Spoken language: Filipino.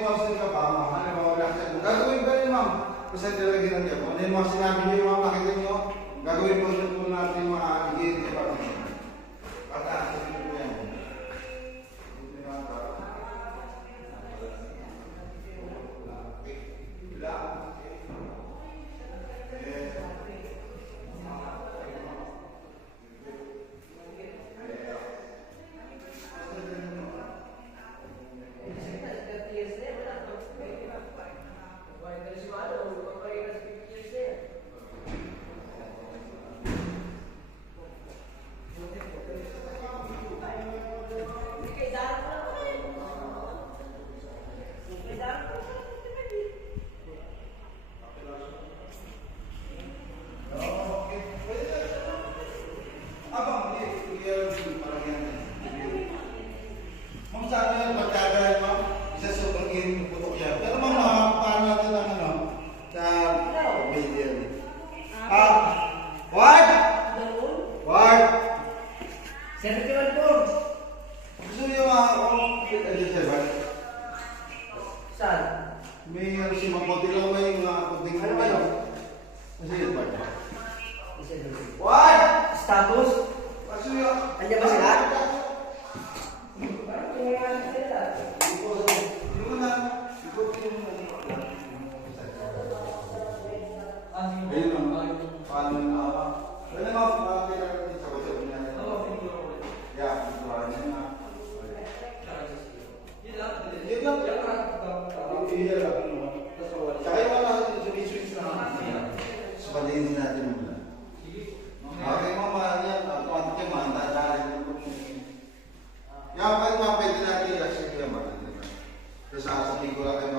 mag-consult ka pa, ma'am, ano ba wala siya? Gagawin ba rin, ma'am? Kasi talaga ginagyan mo. Ano yung mga sinabi niyo, ma'am, nakita niyo? Gagawin po natin yung mga higienik pa. Pataasin niyo po yan. May si mabuti lang may mga kunting kasi yun ba? What? Status? Andiyan ba sila? Palihin natin muna. Okay, mama, yan. Automatic yung mga dadalhin mo. Yan, pwede natin i-accept yung mga. Tapos sasabihin ko lang